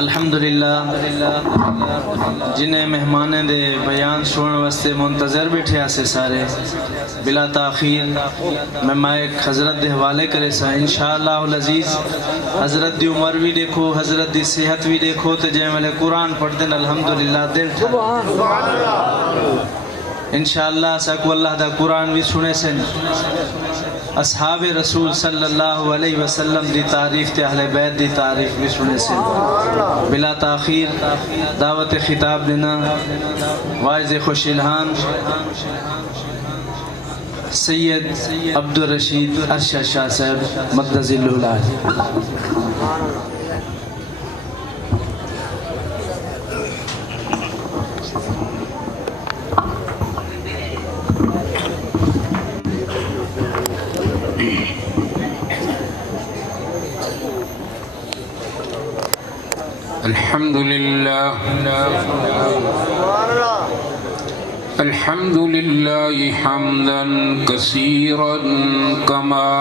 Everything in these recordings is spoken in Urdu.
الحمدللہ جنہیں مہمانے دے بیان سننے واسطے منتظر بیٹھے آسے سارے بلا تاخیر میں مائک حضرت دے حوالے کرے سا انشاءاللہ العزیز حضرت دی عمر بھی دیکھو حضرت دی صحت بھی دیکھو تو جائیں والے قرآن پڑھ دیں الحمدللہ دل انشاءاللہ ساکو اللہ دا قرآن بھی سنے سن اصحاب رسول صلی اللہ علیہ وسلم دی تعریف تے اہل بیت دی تعریف بھی سنے سے بلا تاخیر دعوت خطاب دینا واعظ خوش الہان سید عبدالرشید ارشد شاہ صاحب مقدس اللہ الحمد لله حمدا كثيرا كما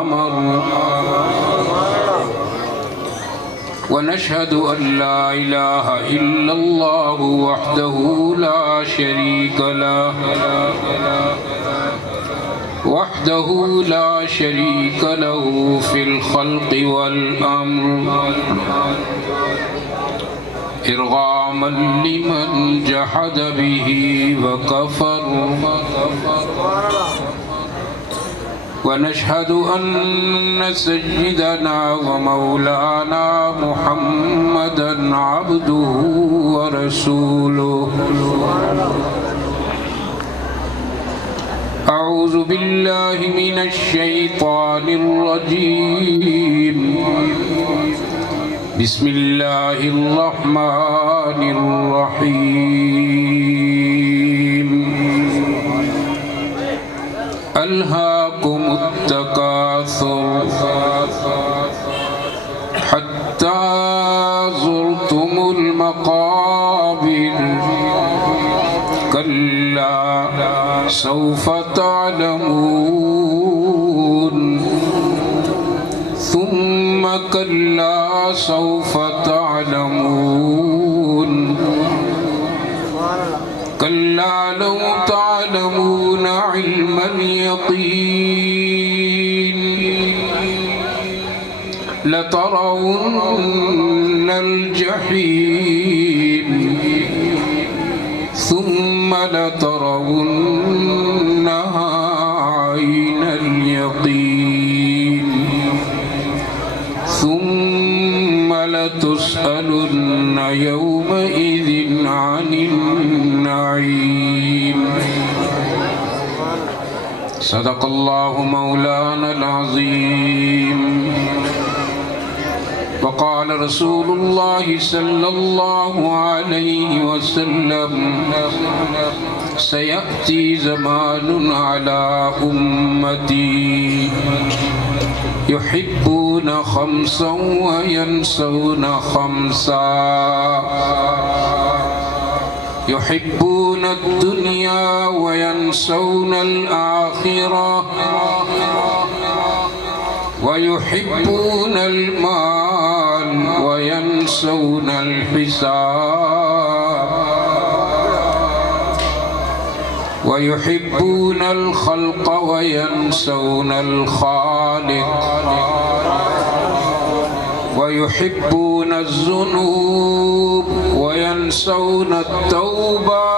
أمر ونشهد أن لا إله إلا الله وحده لا شريك له في الخلق والأمر إرغاما لمن جحد به وكفر ونشهد أن سيدنا ومولانا محمدا عبده ورسوله أعوذ بالله من الشيطان الرجيم بسم الله الرحمن الرحيم ألهاكم التكاثر حتى زرتم المقابر كلا سوف تعلمون ثم كلا سوف تعلمون كلا لو تعلمون علم اليقين لترون الجحيم ثم لترونها عين اليقين ثم لتسألن يومئذ عن النعيم صدق الله مولانا العظيم وقال رسول الله صلى الله عليه وسلم سيأتي زمان على أمتي يحبون خمسا وينسون خمسا يحبون الدنيا وينسون الآخرة ويحبون المال وينسون الحساب ويحبون الخلق وينسون الخالق ويحبون الذنوب وينسون التوبة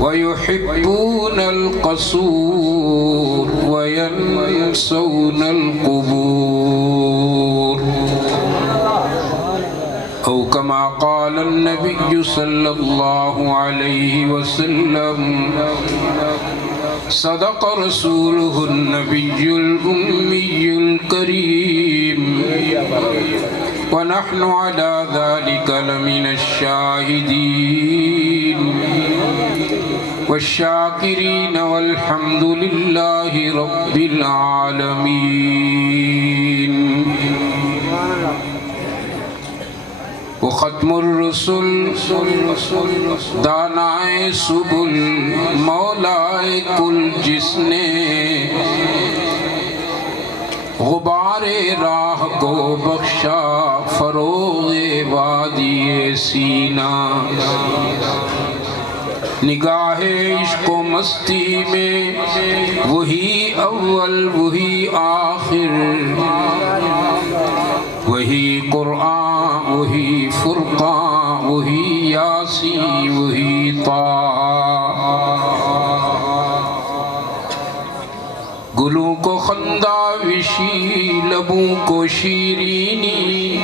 ويحبون القصور وينسون القبور أو كما قال النبي صلى الله عليه وسلم صدق رسوله النبي الأمي الكريم ونحن على ذلك لمن الشاهدين والشاكرين والحمد لله رب العالمين وختم الرسل دانائے سبل مولائے کل جس نے غبار راہ کو بخشا فروغ وادی سینہ، نگاہ عشق و مستی میں وہی اول وہی آخر، وہی قرآن وہی فرقان وہی یاسین وہی طٰہٰ، گلوں کو خنداوشی لبوں کو شیرینی،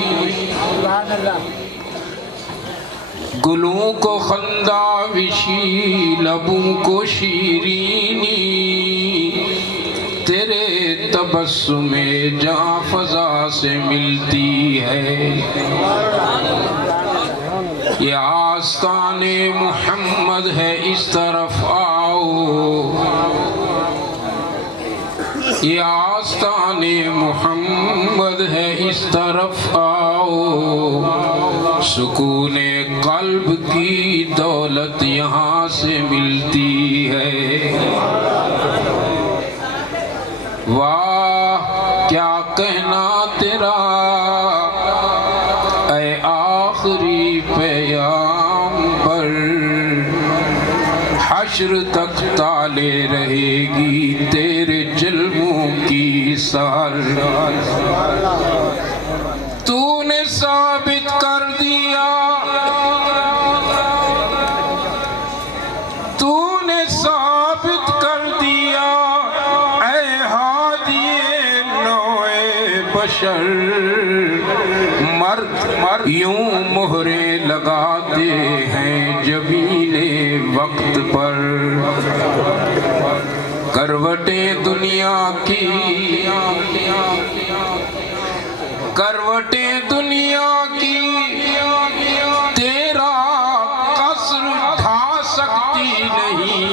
گلوں کو خنداوشی لبوں کو شیرینی، تیرے تبسم جاں فضا سے ملتی ہے، یہ آستان محمد ہے اس طرف آؤ، یہ آستان محمد ہے اس طرف آؤ، سکون قلب کی دولت یہاں سے ملتی ہے، واہ کیا کہنا تیرا اے آخری پیغمبر، حشر تک تالے رہے گی تیرے جلووں کی سار، تو نے ثابت کر دیا، تو نے ثابت کر دیا اے ہادی نوع بشر، مرد یوں مہرے لگاتے ہیں جبین وقت پر، کروٹیں دنیا کی، کروٹیں دنیا کی تیرا قصر ڈھا سکتی نہیں،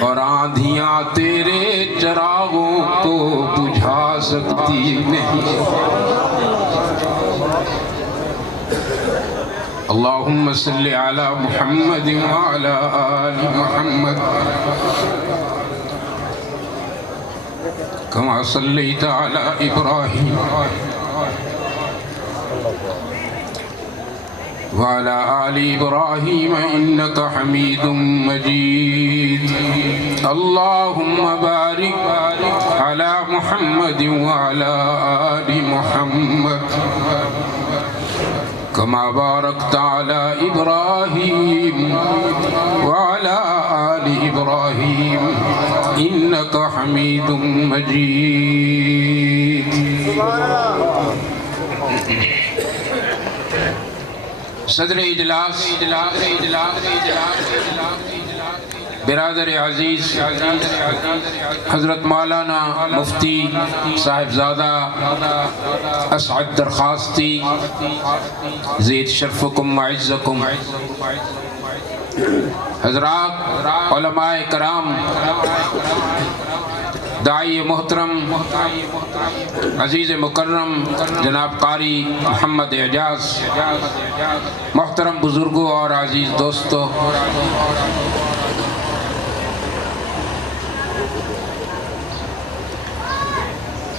اور آندھیاں تیرے چراغوں کو بجھا سکتی نہیں، اللہم صلی علی محمد وعلی آل محمد کما صلیت علی ابراہیم وعلی آل ابراہیم انک حمید مجید، اللہم بارک علی محمد وعلی آل محمد کما بارکت علی ابراہیم وعلی آل ابراہیم انک حمید مجید۔ صدر اجلاس برادر عزیز حضرت مولانا مفتی صاحبزادہ اسعد درخواستی زید شرفکم وعزکم، حضرات علماء کرام، داعی محترم عزیز مکرم جناب قاری محمد اعجاز، محترم بزرگوں اور عزیز دوستو،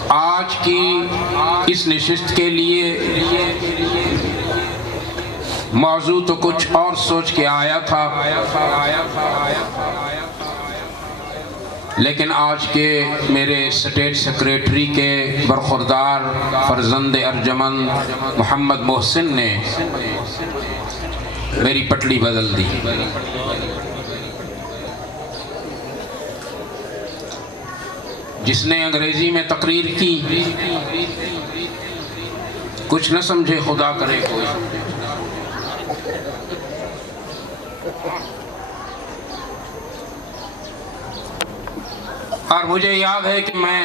آج کی اس نشست کے لیے موضوع تو کچھ اور سوچ کے آیا تھا، لیکن آج کے میرے اسٹیٹ سیکریٹری کے برخوردار فرزند ارجمند محمد محسن نے میری پٹڑی بدل دی۔ جس نے انگریزی میں تقریر کی، کچھ نہ سمجھے خدا کرے کوئی، اور مجھے یاد ہے کہ میں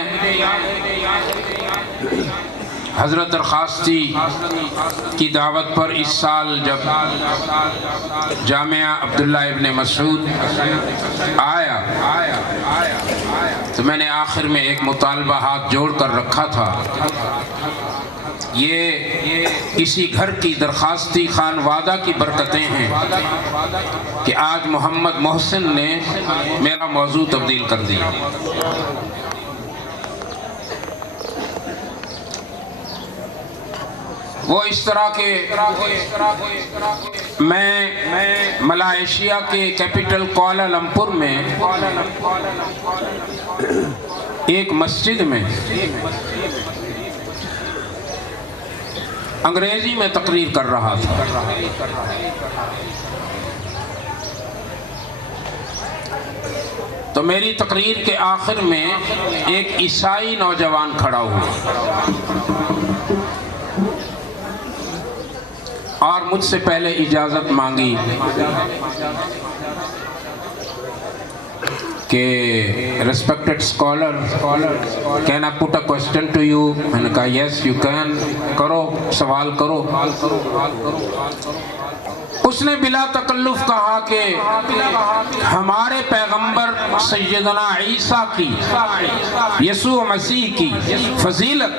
حضرت درخواستی کی دعوت پر اس سال جب جامعہ عبداللہ ابن مسعود آیا تو میں نے آخر میں ایک مطالبہ ہاتھ جوڑ کر رکھا تھا، یہ کسی گھر کی درخواستی خانوادہ کی برکتیں ہیں کہ آج محمد محسن نے میرا موضوع تبدیل کر دیا۔ وہ اس طرح کے میں ملائیشیا کے کیپٹل کوالالمپور میں ایک مسجد میں انگریزی میں تقریر کر رہا تھا. تو میری تقریر کے آخر میں ایک عیسائی نوجوان کھڑا ہوا اور مجھ سے پہلے اجازت مانگی کہ respected scholar can I put a question to you. میں نے کہا یس یو کین, کرو, سوال کرو. اس نے بلا تکلف کہا کہ ہمارے پیغمبر سیدنا عیسیٰ کی, یسوع مسیح کی فضیلت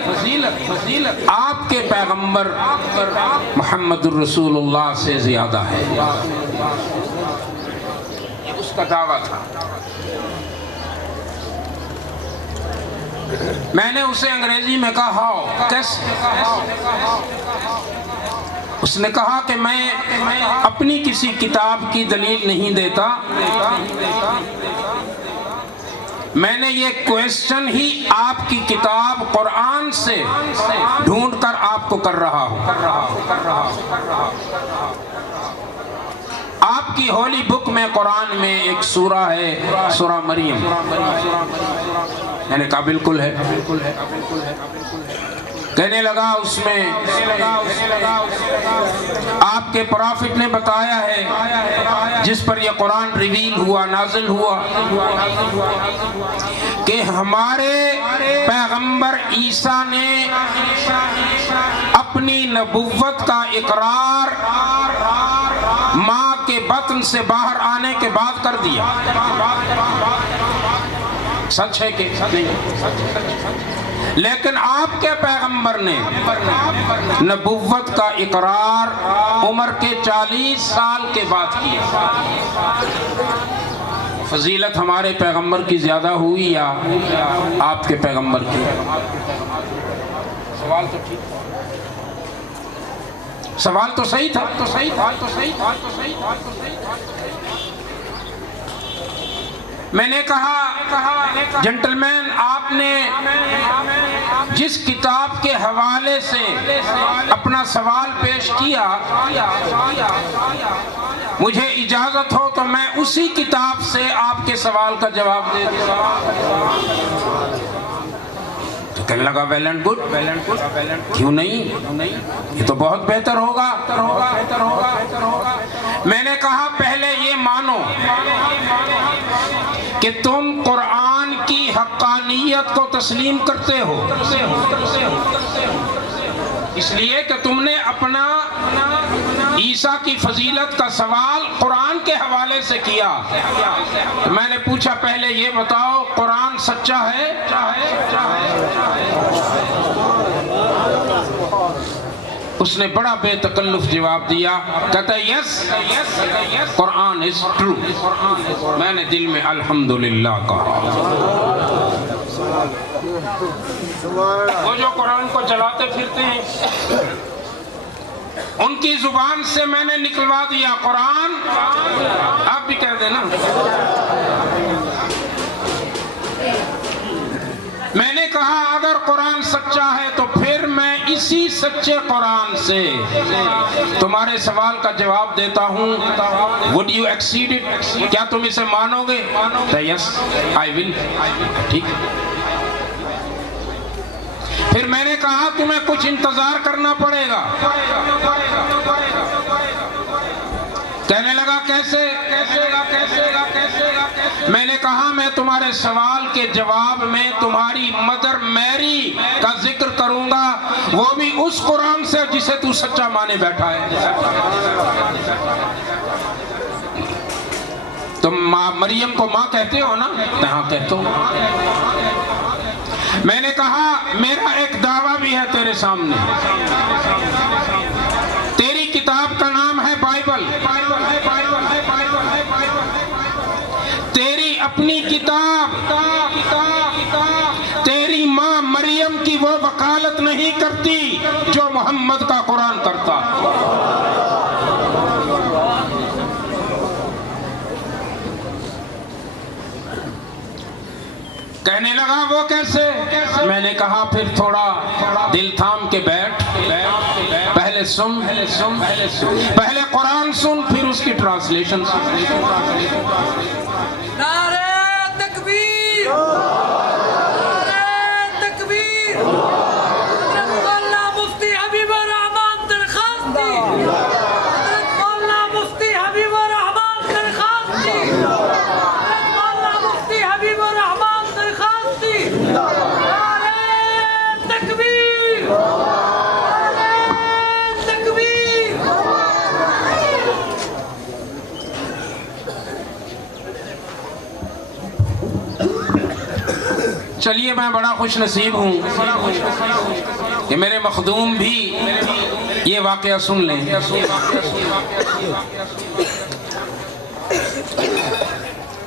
آپ کے پیغمبر محمد الرسول اللہ سے زیادہ ہے. یہ اس کا دعویٰ تھا. میں نے اسے انگریزی میں کہا ہاؤ, کیسے؟ اس نے کہا کہ میں اپنی کسی کتاب کی دلیل نہیں دیتا, میں نے یہ کویسچن ہی آپ کی کتاب قرآن سے ڈھونڈ کر آپ کو کر رہا ہوں. آپ کی ہولی بک میں قرآن میں ایک سورہ ہے, سورہ مریم. میں نے کہا بالکل ہے. کہنے لگا اس میں آپ کے پرافٹ نے بتایا ہے جس پر یہ قرآن ریویل ہوا, نازل ہوا, کہ ہمارے پیغمبر عیسیٰ نے اپنی نبوت کا اقرار ماں کے بطن سے باہر آنے کے بعد کر دیا. سچ ہے کہ لیکن آپ کے پیغمبر نے نبوت کا اقرار عمر کے 40 سال کے بعد کیا. فضیلت ہمارے پیغمبر کی زیادہ ہوئی یا آپ کے پیغمبر کی؟ سوال تو ٹھیک تھا, سوال تو صحیح تھا. میں نے کہا جنٹلمین, آپ نے جس کتاب کے حوالے سے اپنا سوال پیش کیا, مجھے اجازت ہو تو میں اسی کتاب سے آپ کے سوال کا جواب دے دوں. تو کہنے لگا ویل اینڈ گڈ, کیوں نہیں, یہ تو بہت بہتر ہوگا. میں نے کہا پہلے یہ مانو کہ تم قرآن کی حقانیت کو تسلیم کرتے ہو, اس لیے کہ تم نے اپنا عیسیٰ کی فضیلت کا سوال قرآن کے حوالے سے کیا. میں نے پوچھا پہلے یہ بتاؤ قرآن سچا ہے؟ اس نے بڑا بے تکلف جواب دیا, کہتا ہے یس قرآن از ٹرو. میں نے دل میں الحمدللہ کہا. وہ جو قرآن کو جلاتے پھرتے ہیں ان کی زبان سے میں نے نکلوا دیا قرآن. آپ بھی کہہ دینا. میں نے کہا اگر قرآن سچا ہے تو پھر میں اسی سچے قرآن سے تمہارے سوال کا جواب دیتا ہوں. Would you accede it? کیا تم اسے مانو گے؟ Yes, I will. ٹھیک. پھر میں نے کہا تمہیں کچھ انتظار کرنا پڑے گا. کہنے لگا کیسے؟ میں نے کہا میں تمہارے سوال کے جواب میں تمہاری مدر میری کا ذکر کروں گا, وہ بھی اس قرآن سے جسے تو سچا مانے بیٹھا ہے. تم مریم کو ماں کہتے ہو نا؟ ہاں کہتے ہو. میں نے کہا میرا ایک دعویٰ بھی ہے تیرے سامنے. تیری کتاب کا نام ہے بائبل. تیری اپنی کتاب تیری ماں مریم کی وہ وکالت نہیں کرتی کرتی جو محمد کا قرآن کرتا. کہنے لگا وہ کیسے؟ میں نے کہا پھر تھوڑا دل تھام کے بیٹھ، پہلے سن، پہلے قرآن سن، پھر اس کی ٹرانسلیشن سن. نعرہ تکبیر، نعرہ تکبیر. حضرت مولانا مفتی حبیب الرحمان درخواستی، حضرت مولانا مفتی حبیب الرحمان درخواستی، حضرت مولانا مفتی حبیب الرحمان درخواستی. نعرہ تکبیر، نعرہ تکبیر. چلیے میں بڑا خوش نصیب ہوں کہ میرے مخدوم بھی یہ واقعہ سن لیں.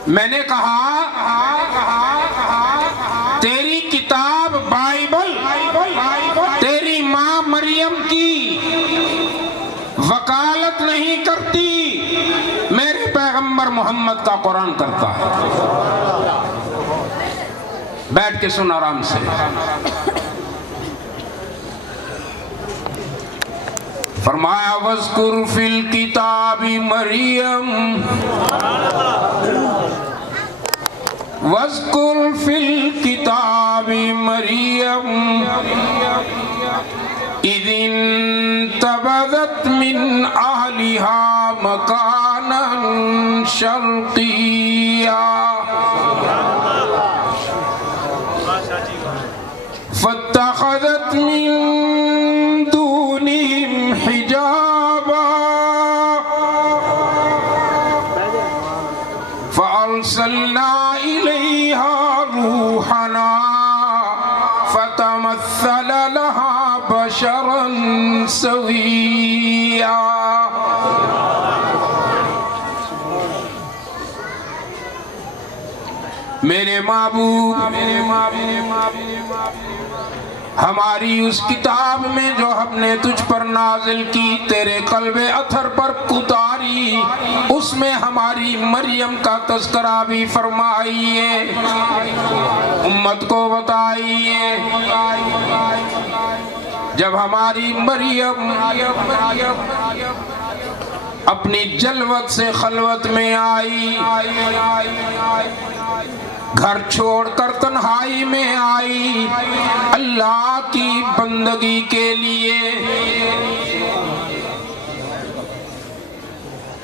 میں نے کہا تیری کتاب بائبل تیری ماں مریم کی وکالت نہیں کرتی، میرے پیغمبر محمد کا قرآن کرتا ہے. بیٹھ کے سن آرام سے. فرمایا وَاذْكُرْ فِي الْكِتَابِ مَرْيَمَ وَاذْكُرْ فِي الْكِتَابِ مَرْيَمَ إِذِ انتبذت من أهلها مكانا شرقيا فاتخذت من دونهم حجابا فأرسلنا إليها روحنا فتمثل لها بشرا سويا. میرے معبود ہماری اس کتاب میں جو ہم نے تجھ پر نازل کی، تیرے قلب اطہر پر اتاری، اس میں ہماری مریم کا تذکرہ بھی فرمائیے، امت کو بتائیے. جب ہماری مریم اپنی جلوت سے خلوت میں آئی، گھر چھوڑ کر تنہائی میں آئی اللہ کی بندگی کے لیے،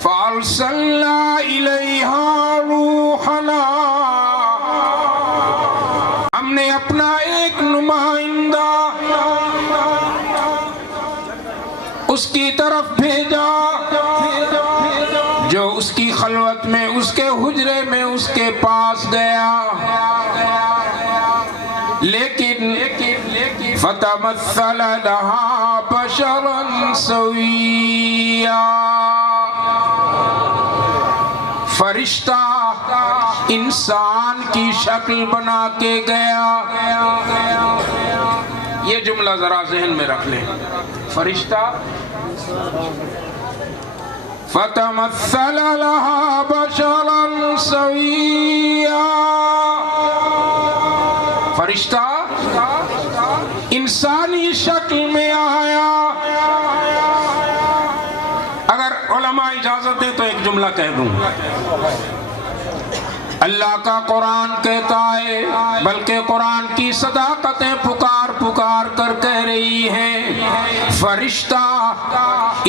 فَأَرْسَلْنَا إِلَيْهَا رُوحَنَا، ہم نے اپنا ایک نمائندہ اس کی طرف بھیجا جو اس کی خلوت میں، اس کے حجرے میں اس کے پاس گیا، لیکن فَتَمَثَّلَ لَهَا بَشَرًا سَوِيًّا، فرشتہ انسان کی شکل بنا کے گیا. یہ جملہ ذرا ذہن میں رکھ لیں، فرشتہ فَتَمَثَّلَ لَهَا بَشَرًا سَوِيًّا، فرشتہ انسانی شکل میں آیا. اگر علماء اجازت دیں تو ایک جملہ کہہ دوں. اللہ کا قرآن کہتا ہے، بلکہ قرآن کی صداقتیں پکار پکار کر کہہ رہی ہیں، فرشتہ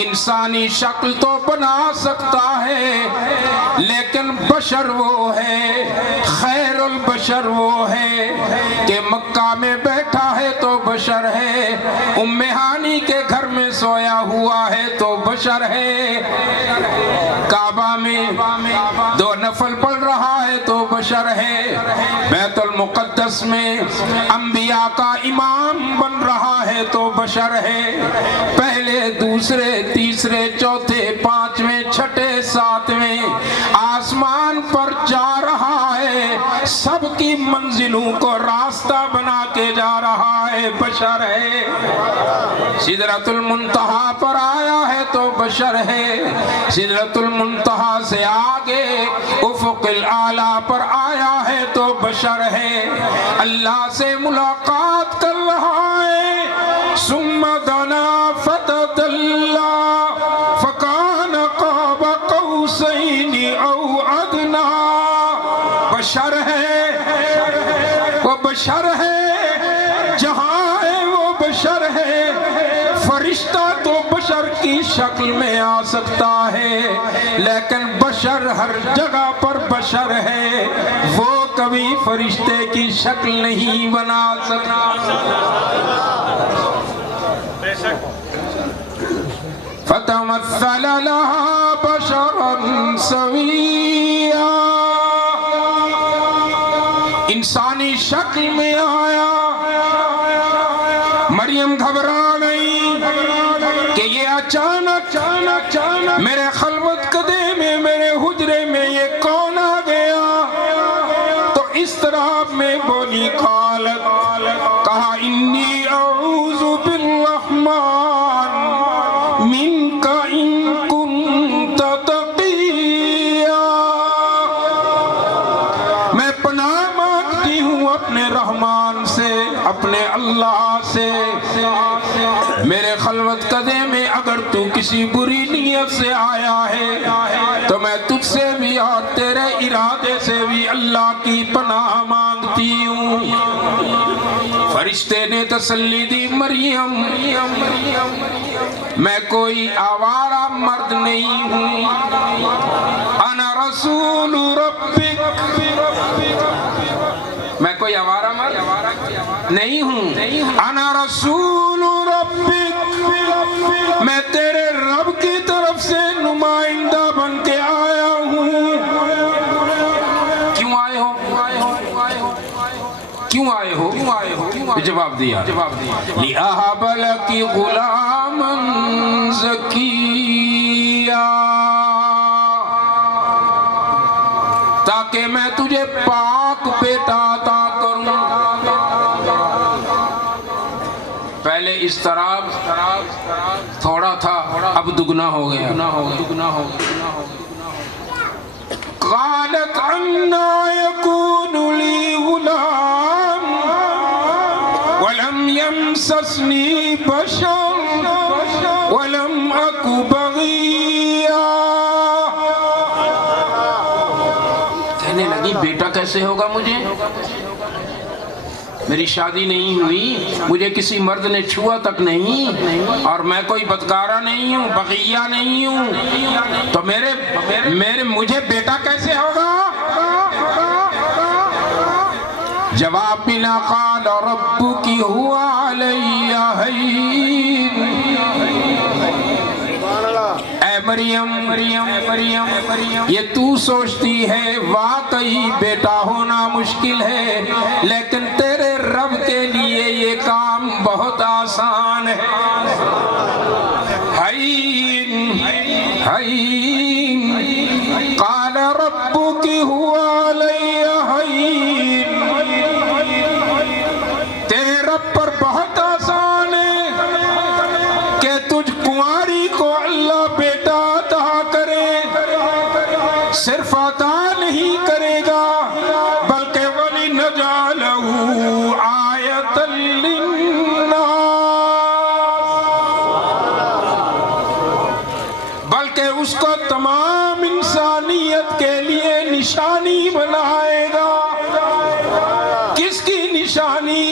انسانی شکل تو بنا سکتا ہے لیکن بشر وہ ہے، خیر البشر وہ ہے کہ مکہ میں بیٹھا ہے تو بشر ہے، ام ہانی کے گھر میں سویا ہوا ہے تو بشر ہے، کعبہ میں 2 نفل پڑھ رہا ہے تو بشر ہے، بیت المقدس میں انبیاء کا امام بن رہا ہے تو بشر ہے، پہلے دوسرے تیسرے چوتھے پانچویں چھٹے ساتویں آسمان پر جا رہا ہے، سب کی منزلوں کو راستہ بنا کے جا رہا ہے بشر ہے، سدرۃ المنتہا پر آیا ہے تو بشر ہے، سدرۃ المنتہا سے آگے افق الاعلی پر آیا ہے تو بشر ہے، اللہ سے ملاقات کر رہا ہے، ثم دنا فتدلی فکان قاب قوسین او ادنی، بشر ہے وہ بشر ہے، جہاں ہے وہ بشر ہے، فرشتہ تو بشر کی شکل میں آ سکتا ہے لیکن بشر ہر جگہ پر بشر ہے، وہ کبھی فرشتے کی شکل نہیں بنا سکتا۔ فَتَمَثَّلَ لَهَا بَشَرًا سَوِيًّا، انسانی شکل میں آیا۔ مریم گھبرا گئی کہ یہ اچانک میرے خلوت کدے میں، میرے حجرے میں یہ کون آ گیا؟ تو اس طرح میں بولی، قالت، کہا انی اعوذ بالرحمن منک ان کنت تقیا، میں پناہ مانگتی ہوں اپنے رحمان سے، اپنے اللہ سے، میرے خلوت قدے میں اگر تو کسی بری نیت سے آیا ہے تو میں تجھ سے بھی اور تیرے ارادے سے بھی اللہ کی پناہ مانگتی ہوں۔ فرشتے نے تسلی دی، مریم میں کوئی آوارہ مرد نہیں ہوں، انا رسول ربک، میں کوئی آوارہ مرد نہیں ہوں، انا رسول ربک، میں تیرے رب کی طرف سے نمائندہ بن کے آیا ہوں۔ کیوں آئے ہو؟ کیوں آئے ہو؟ جواب دیا، لِأَهَبَ لَكِ غُلَامًا زَكِيًّا، تاکہ میں تجھے پاک بیٹا عطا کروں۔ پہلے اضطراب تھوڑا تھا، اب دگنا ہو گیا۔ قالت انا یکون لی غلام ولم یمسسنی بشر ولم اک بغیا، کہنے لگی بیٹا کیسے ہوگا مجھے، میری شادی نہیں ہوئی، مجھے کسی مرد نے چھوا تک نہیں، اور میں کوئی بدکارہ نہیں ہوں، بغیہ نہیں ہوں، تو مجھے بیٹا کیسے ہوگا؟ جواب ملا، قال ربک هو علی ہین، اے مریم یہ تو سوچتی ہے واقعی بیٹا ہونا مشکل ہے، لیکن تیرے رب کے لیے یہ کام بہت آسان ہے۔ قال ربک هو علی ہین، تیرے رب پر بہت آسان ہے کہ تجھ کنواری کو اللہ بیٹا عطا کرے، صرف عطا نہیں کرے گا بلکہ وَلِنَجْعَلَهُ آیَةً لِلنَّاسِ، بلکہ اس کو تمام انسانیت کے لیے نشانی بنائے گا۔ کس کی نشانی؟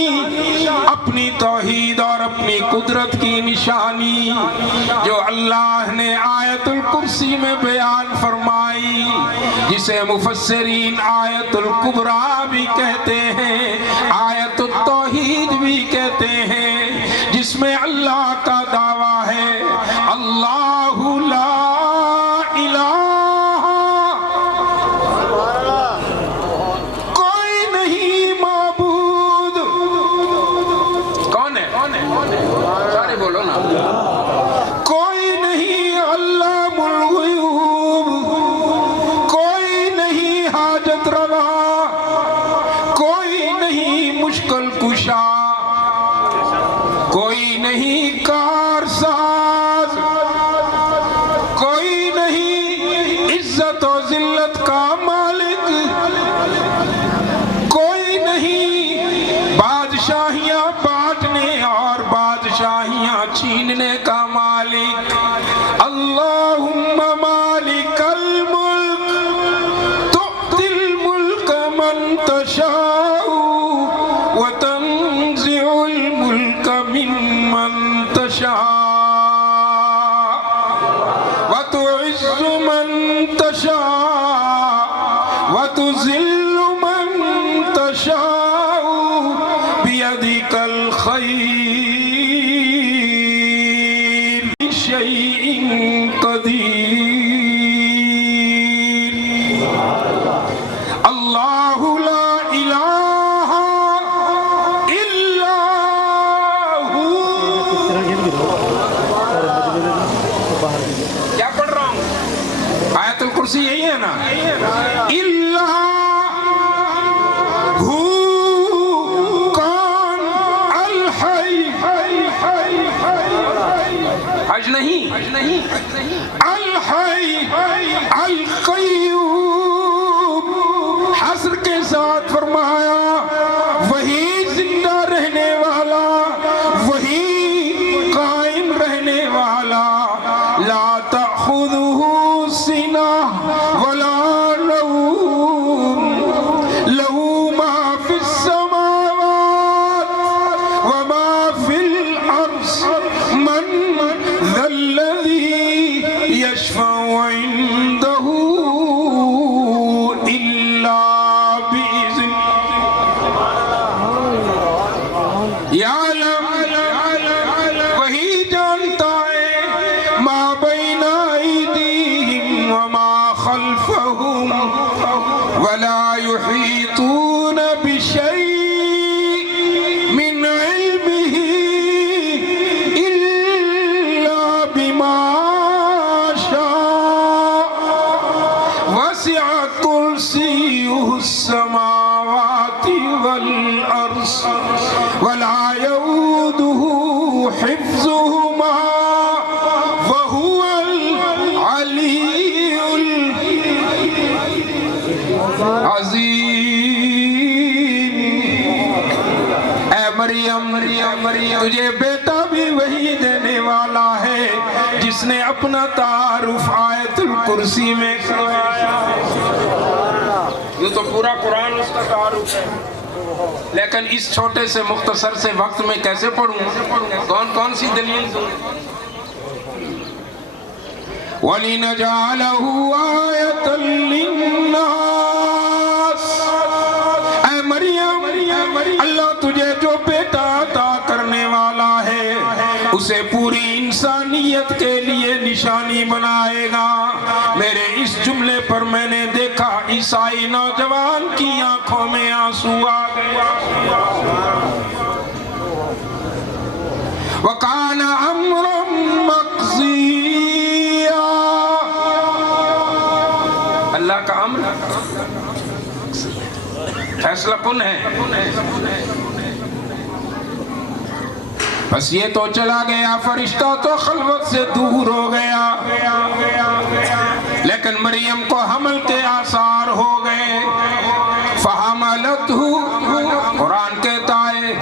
اپنی توحید اور اپنی قدرت کی نشانی، جو اللہ نے آیت الکرسی میں بیان فرمائی، جسے مفسرین آیت الکبریٰ بھی کہتے ہیں، آیت التوحید بھی کہتے ہیں، جس میں اللہ کا دعویٰ ہے اللہ لا الہ، کوئی نہیں معبود، کون ہے؟ سارے بولو نا، کوئی نہیں علام الغیوب، کوئی نہیں حاجت روا، کوئی نہیں مشکل کشا، کار ساز کوئی نہیں عزت و ذلت کا مالک کوئی نہیں بادشاہیاں بانٹنے اور بادشاہیاں چھیننے کا مالک اللہم مالک الملک تؤتی الملک من تشاء وتنزع الملک ممن تشاء وتعز من تشاء وتذل من تشاء بیدک الخیر شیء قدیر اللہ لا الہ الا ہو کیا پڑھ رہا ہوں آیت الکرسی یہی ہے نا الا ہو کون الحی حج نہیں الحی القیوم حسر کے ساتھ فرمایا وہی زندہ رہنے والا وہی قائم رہنے والا لا تأخذہ سنہ ولا نوم لہ ما فی السماوات وما فی الارض من ذا الذی یشفع عنده الا بإذن یعلم وہی جانتا ہے ما بین ایدیہم وما خلفہم ولا یحیطون بشیء من علمہ الا بما شاء وسع کرسیہ السماوات والارض ولا يؤوده حفظهما وهو العلي العظيم اے مریم تجھے بیٹا بھی وہی دینے والا ہے جس نے اپنا تعارف آیت الکرسی میں کروایا یہ تو پورا قرآن اس کا تعارف ہے لیکن اس چھوٹے سے مختصر سے وقت میں کیسے پڑھوں کون سی دلیل دوں وَلِنَجْعَلَهُ آیَةً لِلنَّاسِ اے مریم اللہ تجھے جو بیٹا عطا کرنے والا ہے اسے پوری انسانیت کے لیے نشانی بنائے گا میرے اس جملے پر میں نے دیکھا عیسائی نوجوان کی آنکھوں میں آنسو آ گیا وَكَانَ أَمْرًا مَقْضِيًّا اللہ کا امر فیصلہ کن ہے بس یہ تو چلا گیا فرشتہ تو خلوت سے دور ہو گیا لیکن مریم کو حمل کے آثار ہو گئے فَحَمَلَتْهُ قرآن کہتا ہے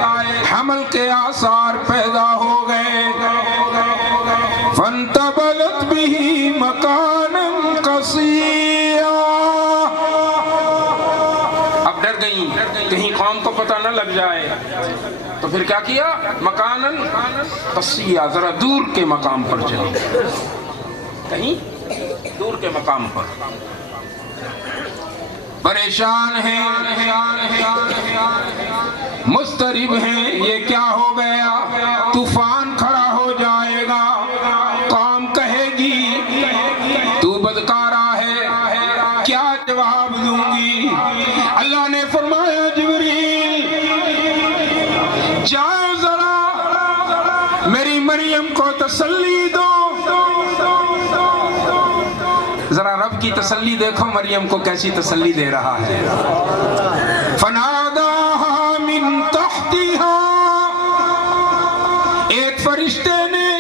حمل کے آثار پیدا ہو گئے فَانْتَبَذَتْ بِهِ مَكَانًا قَصِيًّا اب ڈر گئی کہیں قوم کو پتہ نہ لگ جائے تو پھر کیا کیا مکانن قصیہ ذرا دور کے مقام پر چلے کہیں دور کے مقام پر پریشان ہیں مضطرب ہیں یہ کیا ہو گیا طوفان کھڑا ہو جائے گا قوم کہے گی تو بدکارا ہے کیا جواب دوں گی اللہ نے فرمایا جبریل جاؤ ذرا میری مریم کو تسلی دو ذرا رب کی تسلی دیکھو مریم کو کیسی تسلی دے رہا ہے فناداها من تحتها ایک فرشتے نے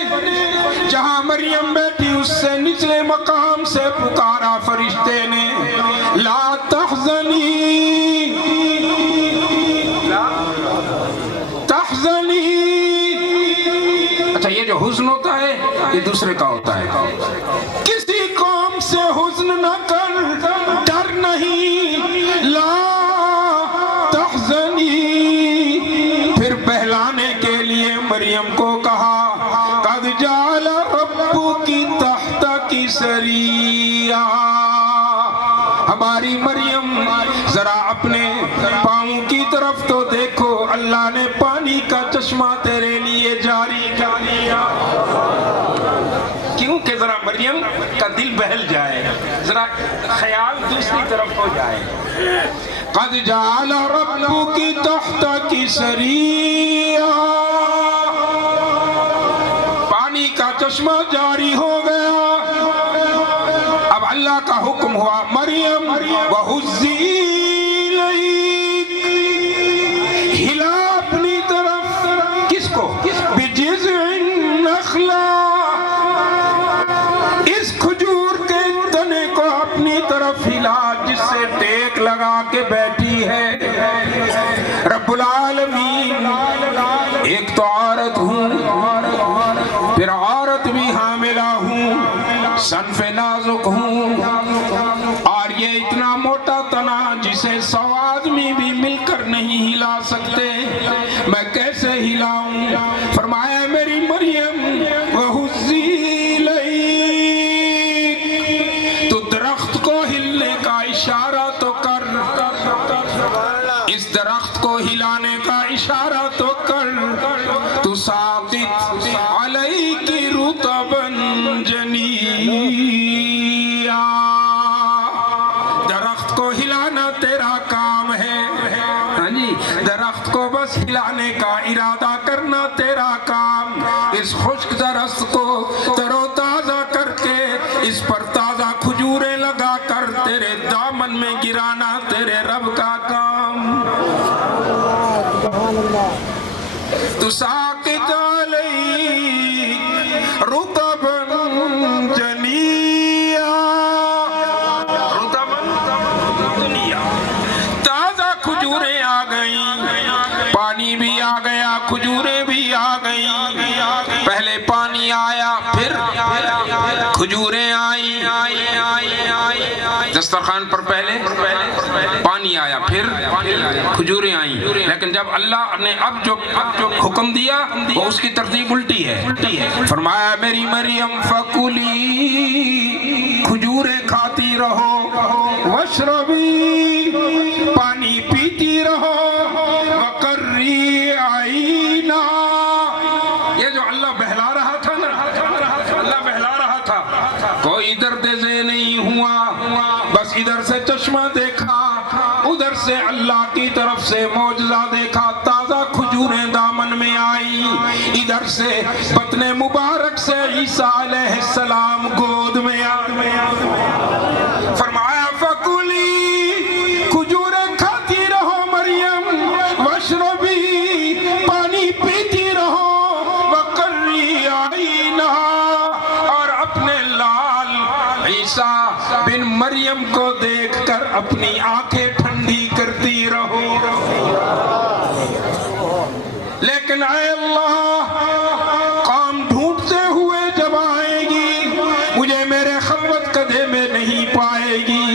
جہاں مریم بیٹھی اس سے نچلے مقام سے پکارا فرشتے نے، لا تحزنی تحزنی۔ اچھا یہ جو حزن ہوتا ہے یہ دوسرے کا ہوتا ہے، کسی قوم سے حزن نہ کر، ڈر نہیں، لا تحزنی۔ پھر بہلانے کے لیے مریم کو کہا، قد جعل ربک تحتک سریا۔ ہماری مریم ذرا اپنے پاؤں کی طرف تو دیکھو، اللہ نے پانی کا چشمہ تیرے لیے جاری کر دیا۔ کیوں کہ ذرا مریم کا دل بہل جائے، ذرا خیال دوسری طرف ہو جائے۔ قد جعل ربک تحتک سریا، پانی کا چشمہ جاری ہو گیا۔ اب اللہ کا حکم ہوا، مریم وَهُزِّي إِلَيْكِ، ہلا اپنی طرف، کس کو؟ بِجِذْعِ النَّخْلَةِ، اس کھجور کے تنے کو اپنی طرف ہلا جس سے ٹیک لگا کے بیٹھی ہے۔ رب العالمین، ایک تو عورت ہوں، پھر عورت بھی حاملہ ہوں، صنف نازک ہوں، اور یہ اتنا موٹا تنا جسے 100 آدمی بھی مل کر نہیں ہلا سکتے، میں کیسے ہلاؤں؟ فرمایا میری مریم وَهُزِّي إِلَيْكِ، تو درخت کو ہلنے کا اشارہ تو کر، اس درخت کو ہلانے کا اشارہ تو کر، تو ساقط علیک رطبا جنیا، درخت کو ہلانا تیرا کام ہے، ہاں جی، درخت کو بس ہلانے کا ارادہ کرنا تیرا کام۔ اس خشک درخت کو تر و تازہ کر کے اس پر تازہ کھجوریں لگا کر تیرے دامن میں گرانا تیرے رب کا کام۔ تو ساقط علیک رطبا جنیا، رطبا جنیا، تازہ کھجوریں آ گئیں، پانی بھی آ گیا، کھجوریں بھی آ گئیں۔ پہلے پانی آیا، پھر کھجوریں آئیں، دسترخوان پر پہلے پانی آیا، پھر کھجوریں آئیں۔ لیکن جب اللہ نے اب جو حکم دیا وہ اس کی ترتیب الٹی ہے۔ فرمایا میری مریم فکلی، کھجوریں کھاتی رہو، واشربی، پانی پیتی رہو، وقری عینا، یہ جو اللہ بہلا رہا تھا نا، اللہ بہلا رہا تھا، کوئی درد ذہ نہیں ہوا، بس ادھر سے چشمہ دیکھا، ادھر سے اللہ کی طرف سے معجزہ دیکھا، تازہ کھجوریں دامن میں آئی، ادھر سے بطن مبارک سے عیسیٰ علیہ السلام گود میں آئے۔ فرمایا فکلی، کھجوریں کھاتی رہو مریم، واشربی، پانی پیتی رہو، وقری عینا، اور اپنے لال عیسیٰ بن مریم کو دیکھ کر اپنی آنکھیں ٹھنڈی کرتی رہو۔ لیکن اے اللہ، قوم ڈھونڈتے ہوئے جب آئے گی مجھے میرے خلوت کدے میں نہیں پائے گی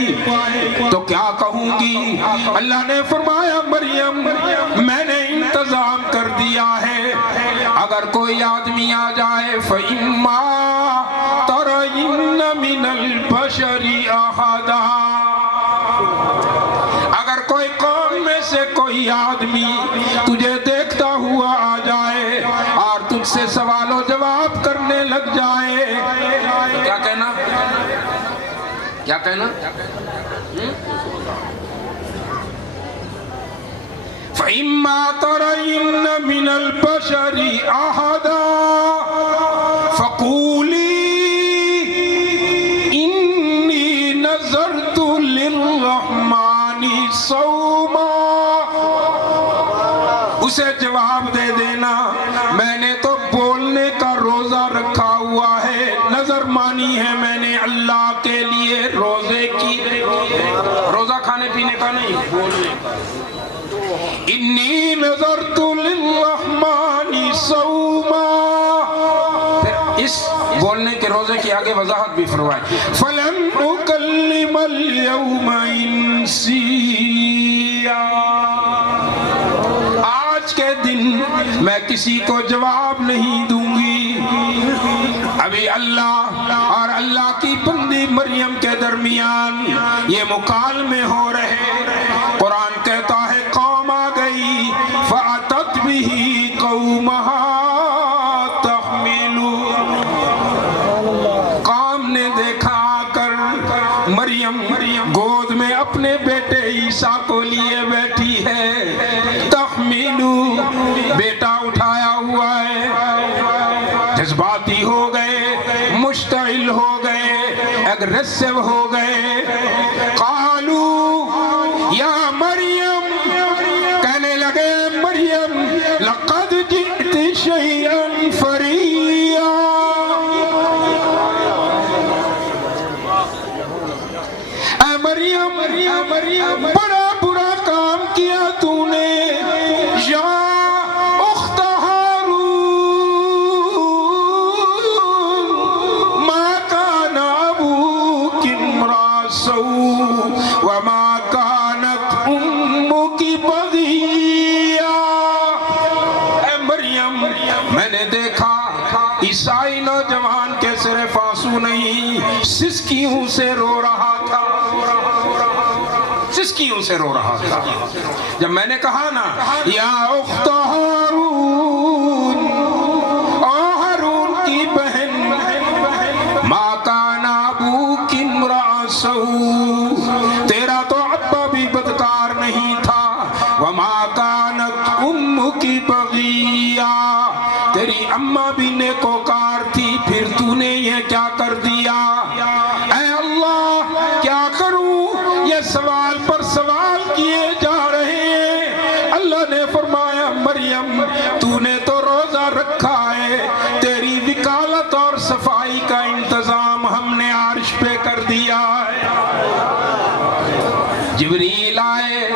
تو کیا کہوں گی؟ اللہ نے فرمایا مریم میں نے انتظام کر دیا ہے، اگر کوئی آدمی آ جائے فَإِمَّا تَرَيِنَّ مِنَ الْبَشَرِ أَحَدًا، اگر کوئی قوم میں سے کوئی آدمی تجھے دیکھتا ہوا آ جائے اور تجھ سے سوال و جواب کرنے لگ جائے، کیا کہنا؟ کیا کہنا؟ فَإِمَّا تَرَيِنَّ مِنَ الْبَشَرِ أَحَدًا فَقُولِي إِنِّي نَذَرْتُ لِلرَّحْمَنِ صَوْمًا، اسے جواب دے دینا میں نے تو بولنے کا روزہ اس بولنے کے روزے کی آگے وضاحت بھی فرمائے فَلَنْ أُكَلِّمَ الْيَوْمَ إِنسِيًّا آج کے دن میں کسی کو جواب نہیں دوں گی. ابھی اللہ اور اللہ کی بندی مریم کے درمیان یہ مکالمے ہو رہے. قرآن کہتا ہے قوم آ گئی فَأَتَتْ بِهِ قَوْمَهَا تَحْمِلُ. قوم نے دیکھا آ کر مریم گود میں اپنے بیٹے عیسیٰ کو لیے بیٹھی ہے. تحملو بیٹا اٹھایا ہوا ہے. جذباتی ہو گئے, مشتعل ہو گئے, اگریسو ہو گئے. قالو یا مریم, کہنے لگے مریم لقد جئت شیئا فریا. اے مریم بڑا برا کام کیا تو نے. یا اخت ہارون ما کان ابوک امرأ سوء وما کانت امک بغیا. اے مریم میں نے دیکھا عیسائی نوجوان کے صرف آنسو نہیں سسکیوں سے رو رہا تھا. سسکیوں سے رو رہا تھا. جب میں نے کہا نا یا اخت ہارون, او ہارون کی بہن, ما کان ابوک امرأ سوء, تیرا تو ابا بھی بدکار نہیں تھا. وما کانت امک بغیا, تیری اماں بھی نیکوکار تھی. پھر تو نے یہ کیا کر دیا؟ اے اللہ کیا کروں, یہ سوال پر سوال کیے جا رہے ہیں. اللہ نے فرمایا مریم تو نے تو روزہ رکھا ہے, تیری وکالت اور صفائی کا انتظام ہم نے عرش پہ کر دیا ہے. جبریل آئے,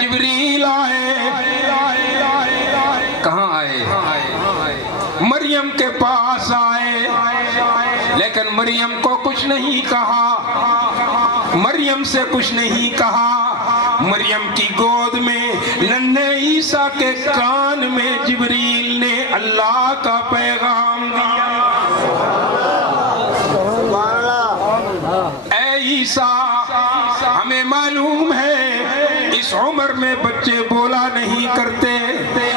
جبریل آئے. کہاں آئے؟ مریم کے پاس آئے, لیکن مریم کو کچھ نہیں کہا, مریم سے کچھ نہیں کہا. مریم کی گود میں ننھے عیسیٰ کے کان میں جبریل نے اللہ کا پیغام دیا. اے عیسیٰ ہمیں معلوم ہے اس عمر میں بچے بولا نہیں کرتے,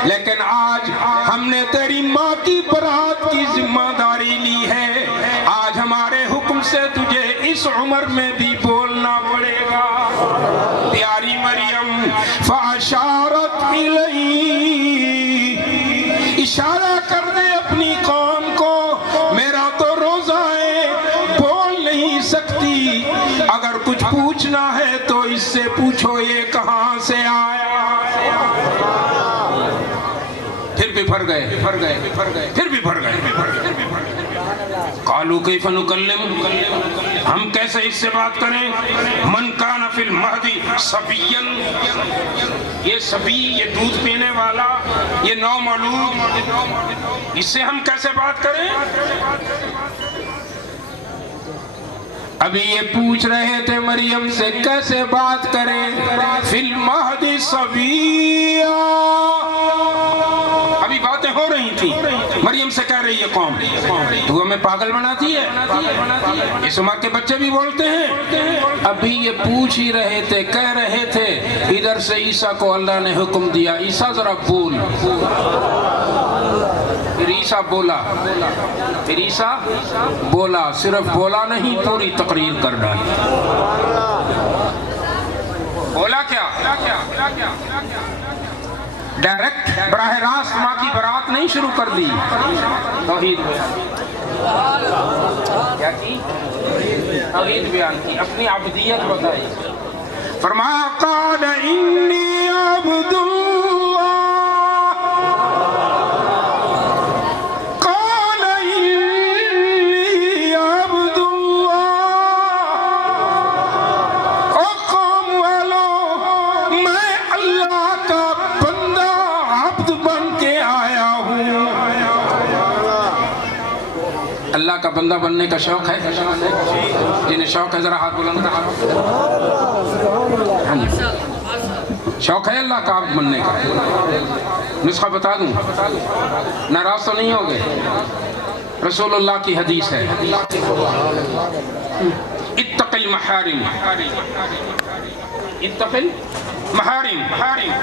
لیکن آج ہم نے تیری ماں کی برات کی ذمہ داری لی ہے. آج ہمارے حکم سے تجھے اس عمر میں بھی بولنا پڑے گا. پیاری مریم فاشارت الیہ, اشارہ کر دے اپنی قوم کو, میرا تو روزہ ہے بول نہیں سکتی. اگر کچھ پوچھنا ہے تو اس سے پوچھو یہ کہاں سے آیا. پھر بھی بھر گئے, پھر بھی بھر گئے. قالوا کیف نکلم, ہم کیسے اس سے بات کریں. من کان فی المہدی صبیا, یہ صبی, یہ دودھ پینے والا, یہ نومولود, اس سے ہم کیسے بات کریں. ابھی یہ پوچھ رہے تھے مریم سے کیسے بات کریں. فی المہدی صبیا, ابھی باتیں ہو رہی تھی. مریم سے کہہ رہی ہے قوم تو ہمیں پاگل بناتی ہے, اس عمر کے بچے بھی بولتے ہیں. ابھی یہ پوچھ ہی رہے تھے, کہہ رہے تھے. ادھر سے عیسیٰ کو اللہ نے حکم دیا عیسیٰ ذرا بول. پھر عیسیٰ بولا, پھر عیسیٰ بولا, صرف بولا نہیں پوری تقریر کر ڈالی. بولا کیا؟ ڈائریکٹ براہ راست ماں کی برات نہیں شروع کر دی, توحید بیان کیا کی, توحید بیان کی, اپنی عبدیت بتائی. فرمایا قال انی عبد اللہ کا بندہ بننے کا شوق ہے؟ جنہیں شوق ہے ذرا ہاتھ بلند کرو۔ ہاں جی، شوق ہے اللہ کا عبد بننے کا؟ نسخہ بتا دوں، ناراض تو نہیں ہوگے؟ رسول اللہ کی حدیث ہے، اتق المحارم، اتق المحارم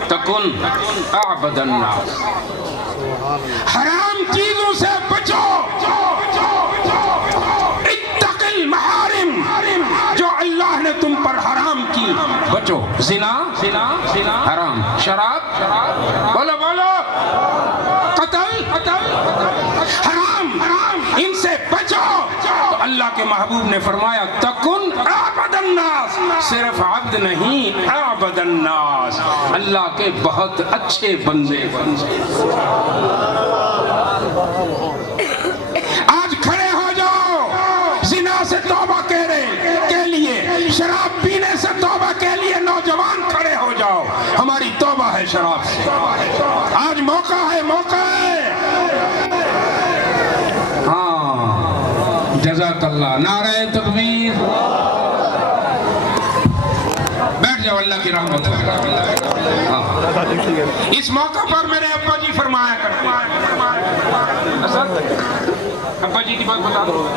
تکن اعبد الناس۔ حرام چیزوں سے بچو، اتق المحارم، جو اللہ نے تم پر حرام کی بچو۔ زنا حرام، شراب بولو بولو، قتل حرام، ان سے بچو۔ تو اللہ کے محبوب نے فرمایا تکن اعبد الناس، صرف عبد نہیں، اعبد الناس، اللہ کے بہت اچھے بندے بن۔ آج کھڑے ہو جاؤ زنا سے توبہ کے لیے، شراب پینے سے توبہ کے لیے نوجوان کھڑے ہو جاؤ، ہماری توبہ ہے شراب سے۔ آج موقع ہے، موقع ہے۔ ہاں، جزاک اللہ، نعرہ تکبیر۔ بیٹھ جاؤ، اللہ کی رحمت ہے۔ ہاں، اس موقع پر میرے ابا جی فرمایا کرتے ابا جی کی بات بتا دو،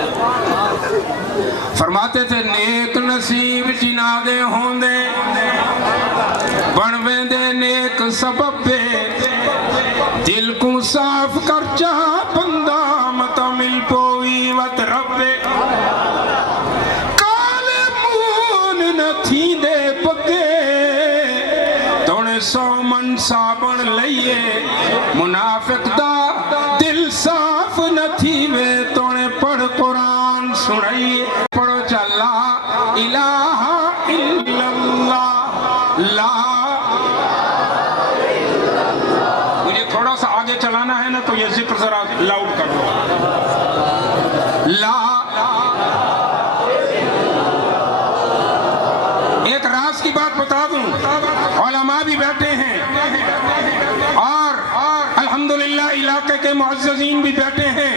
فرماتے تھے نیک نصیب جنا دے ہوندے بن ویندے نیک سبب پہ، دل کو صاف کر چاہ بندہ مت مل پوئی وت ربے، کالے مون نہ تھی دے پگے تونے سو من صابن لئیے، منافق دا دل صاف نہ تھی وے تونے پڑھ قرآن سنائیے، پڑھو چا لا الہ الا اللہ، لا۔ مجھے تھوڑا سا آگے چلانا ہے نا تو یہ ذکر ذرا لاؤڈ کر دو، لا۔ ایک راز کی بات بتا دوں، علماء بھی بیٹھے ہیں اور الحمدللہ علاقے کے معززین بھی بیٹھے ہیں،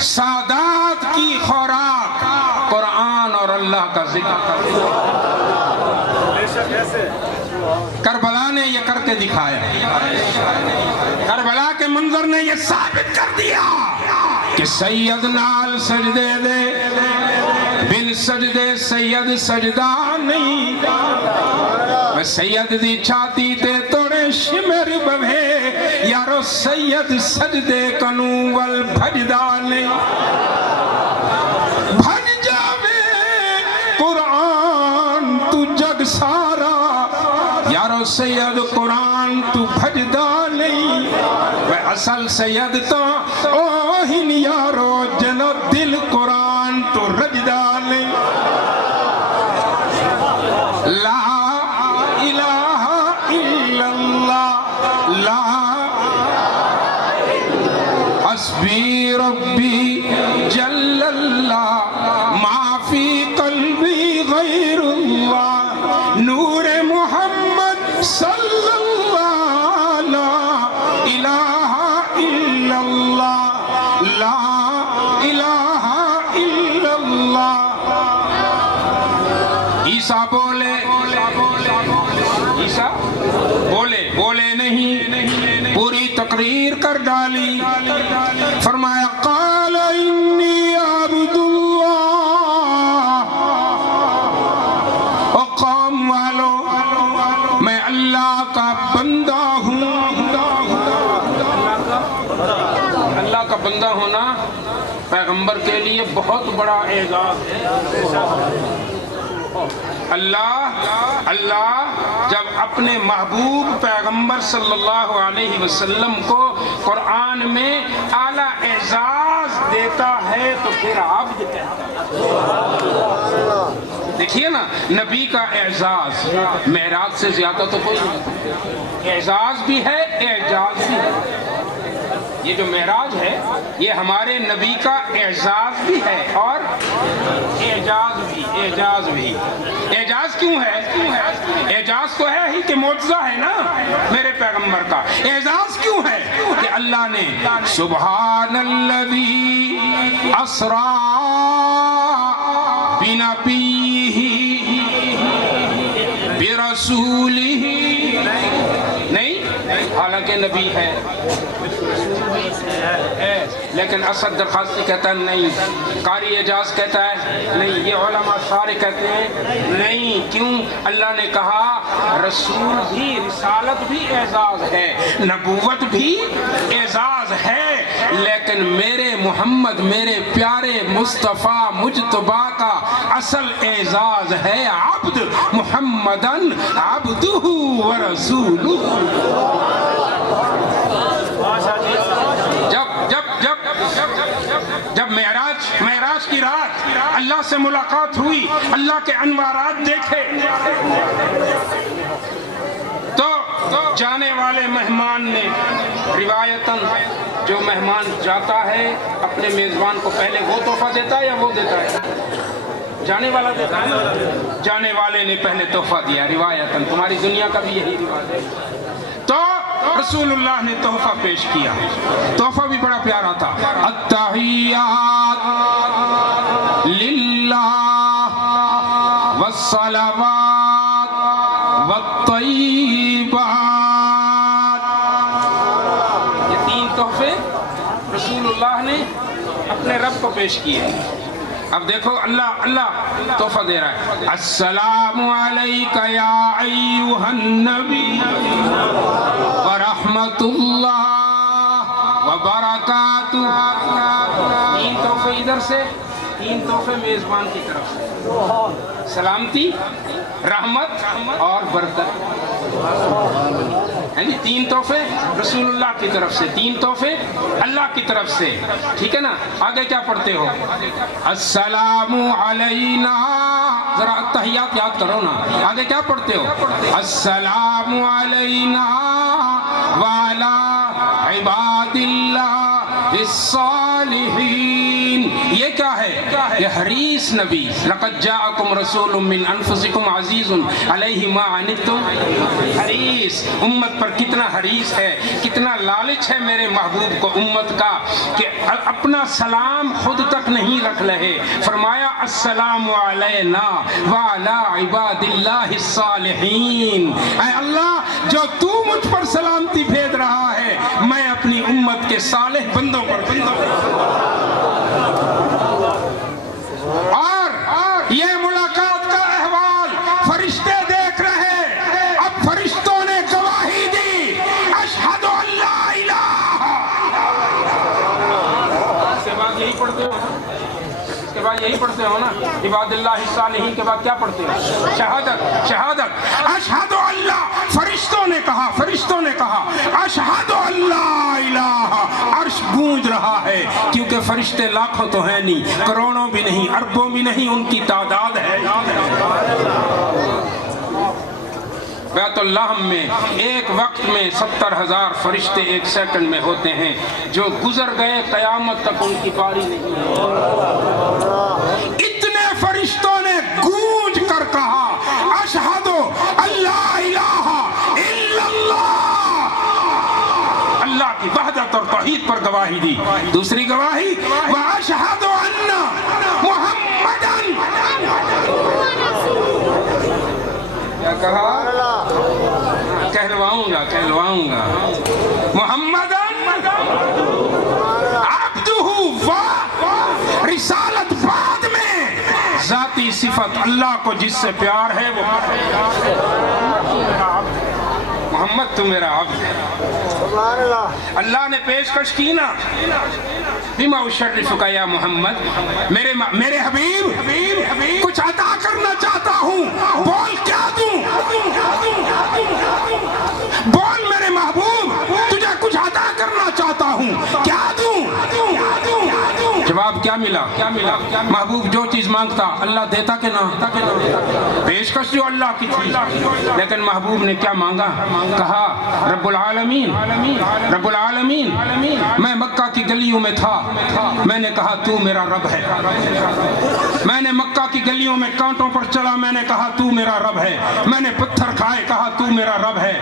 سادات کی خوراک قرآن اور اللہ کا ذکر۔ کربلا نے یہ کر کے دکھایا، کربلا کے منظر نے یہ ثابت کر دیا کہ سید نال سجدے دے، بن سجدے سید سجدہ نہیں، میں سید دی چھاتی تے توڑے شمر بھے، یارو سید سجدے کنو ول بھجدہ نہیں، بھج جاوے قرآن تو جگ سارا، یارو سید قرآن تو بھجدہ نہیں، وہ اصل سید تو اوہن یارو جنو دل قرآن تو رجدہ نہیں۔ لا الہ الا اللہ، لا حسبی ربی جل اللہ، ما فی قلبی غیر اللہ، نور محمد صلی اللہ، لا الہ الا اللہ، لا الہ الا اللہ۔ عیسیٰ بولے، عیسیٰ بولے نہیں، پوری تقریر کر ڈالی، فرمایا قال انی عبد اللہ، او قوم والو میں اللہ کا بندہ ہوں۔ اللہ کا بندہ ہونا پیغمبر کے لیے بہت بڑا اعزاز ہے۔ اللہ جب اپنے محبوب پیغمبر صلی اللہ علیہ وسلم کو قرآن میں اعلیٰ اعزاز دیتا ہے تو پھر عبد کہتا ہے۔ دیکھیے نا، نبی کا اعزاز معراج سے زیادہ تو کوئی نہیں، اعزاز بھی ہے اعجاز بھی ہے۔ یہ جو معراج ہے یہ ہمارے نبی کا اعزاز بھی ہے اور اعجاز بھی. اعجاز کیوں ہے؟ اعجاز تو ہے ہی کہ معجزہ ہے نا میرے پیغمبر کا. اعزاز کیوں ہے؟ کہ اللہ نے سبحان الذی اسرا بنبیہ برسولہ. نہیں، حالانکہ نبی ہے لیکن اسد درخواستی کہتا ہے نہیں، قاری اعجاز کہتا ہے نہیں، یہ علماء سارے کہتے ہیں نہیں. کیوں؟ اللہ نے کہا رسول بھی، رسالت بھی اعزاز ہے، نبوت بھی اعزاز ہے، لیکن میرے محمد، میرے پیارے مصطفیٰ مجتبی کا اصل اعزاز ہے عبد، محمدن عبدہ ورسولہ. جب معراج کی رات اللہ سے ملاقات ہوئی، اللہ کے انوارات دیکھے تو جانے والے مہمان نے روایتاً، جو مہمان جاتا ہے اپنے میزبان کو پہلے وہ تحفہ دیتا ہے یا وہ دیتا ہے؟ جانے والا دیتا ہے نا. جانے والے نے پہلے تحفہ دیا روایتاً. تمہاری دنیا کا بھی یہی رواج ہے. تو رسول اللہ نے تحفہ پیش کیا. تحفہ بھی بڑا پیارا تھا. التحیات للہ والصلوات والطیبات. یہ 3 تحفے رسول اللہ نے اپنے رب کو پیش کیے. اب دیکھو اللہ تحفہ دے رہا ہے. السلام علیکہ یا ایھا النبی ورحمۃ اللہ وبرکاتہ. 3 تحفے ادھر سے، 3 تحفے میزبان کی طرف سے. سلامتی، رحمت اور برکت. 3 تحفے رسول اللہ کی طرف سے، 3 تحفے اللہ کی طرف سے. ٹھیک ہے نا؟ آگے کیا پڑھتے ہو؟ السلام علینا. ذرا تحیات یاد کرو نا. آگے کیا پڑھتے ہو؟ السلام علینا وعلی عباد اللہ الصالحین. یہ کیا ہے؟ یہ حریص نبی. لقد جاءکم رسول من انفسکم عزیز علیہ ما عنتم. حریص، امت پر کتنا حریص ہے، کتنا لالچ ہے میرے محبوب کو امت کا کہ اپنا سلام خود تک نہیں رکھ رہے. فرمایا السلام علینا وعلی عباد اللہ الصالحین. اے اللہ، جو تو مجھ پر سلامتی بھیج رہا ہے میں اپنی امت کے صالح بندوں پر اور یہ ملاقات کا احوال فرشتے دیکھ رہے. اب فرشتوں نے گواہی دی اشہد ان لا الہ. اس کے بعد یہی پڑھتے ہو نا، اس کے بعد یہی پڑھتے ہو نا عباد اللہ الصالحین کے بعد کیا پڑھتے ہو؟ شہادت. اشہد اللہ. فرشتوں نے کہا اشہد اللہ الہ. عرش گونج رہا ہے کیونکہ فرشتے لاکھوں تو ہیں نہیں، کروڑوں بھی نہیں، اربوں بھی نہیں، ان کی تعداد ہے. بیت اللہ میں ایک وقت میں 70,000 فرشتے ایک سیکنڈ میں ہوتے ہیں. جو گزر گئے قیامت تک ان کی باری نہیں ہے. اتنے فرشتوں نے گونج کر کہا اشہد اللہ الہ الا اللہ. اللہ کی وحدت اور توحید پر گواہی دی. دوسری گواہی واشہد ان محمدن. کیا کہا؟ کہلواؤں گا محمدن عبدہ و رسالت بعد میں. ذاتی صفت اللہ کو جس سے پیار ہے وہ محمد تو میرا عبد ہے. اللہ نے پیشکش کی نا بما اشرفک یا محمد، میرے حبیب کچھ عطا کرنا چاہتا ہوں، بول کیا دوں؟ بول میرے محبوب، تجھے کچھ عطا کرنا چاہتا ہوں، کیا دوں؟ جواب کیا ملا؟ محبوب جو چیز مانگتا اللہ دیتا کہ نہ؟ پیشکش جو اللہ کی تھی، لیکن محبوب نے کیا مانگا؟ کہا رب العالمین رب العالمین، میں مکہ کی گلیوں میں تھا، میں نے کہا تو میرا رب ہے، میں نے مکہ کی گلیوں میں کانٹوں پر چلا، میں نے کہا تو میرا رب ہے، میں نے پتھر کھائے، کہا تو میرا رب ہے،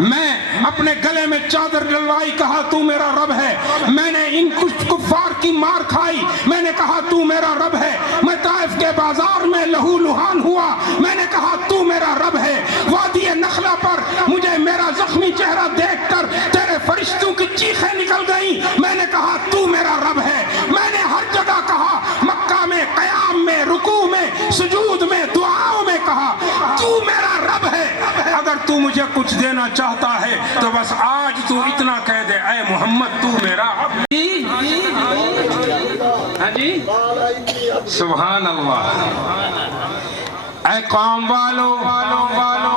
میں اپنے گلے میں چادر ڈلوائی، کہا تو میرا رب ہے، میں نے ان کچھ کفار کی مار کھائی، میں نے کہا تو میرا رب ہے، میں طائف کے بازار میں لہو لہان ہوا، میں نے کہا تو میرا رب ہے، وادی نخلا پر مجھے میرا زخمی چہرہ دیکھ کر تیرے فرشتوں کی چیخیں نکل گئیں، میں نے کہا تو میرا رب ہے، میں نے ہر جگہ کہا، مکہ میں، قیام میں، رکوع میں، سجود میں، دعاؤں میں کہا تو میرا رب ہے۔ اگر تو مجھے کچھ دینا چاہتا ہے تو بس آج تو اتنا کہہ دے، اے محمد تو میرا ہاں جی سبحان اللہ۔ اے قوم والو،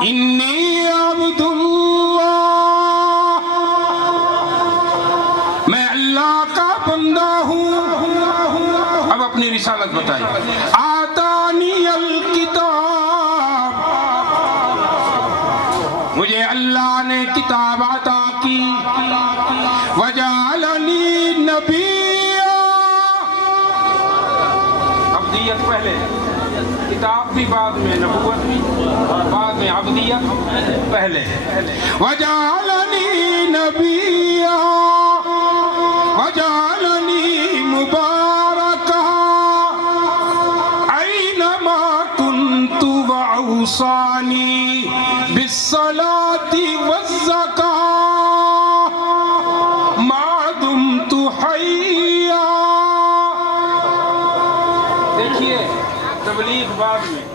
انی عبد اللہ، میں اللہ کا بندہ ہوں۔ اب اپنی رسالت بتائیے۔ آتانی الکتاب، مجھے اللہ نے کتاب عطا کی، وجعلنی نبیا، عبدیت پہلے، کتاب بھی بعد میں، نبوت بھی بعد میں، عبدیت پہلے۔ وجعلنی نبیا وجعلنی مبارکا اینما کنت واوصانی بالصلاة والزکاة ما دمت حیا۔ دیکھیے تبلیغ بعد میں،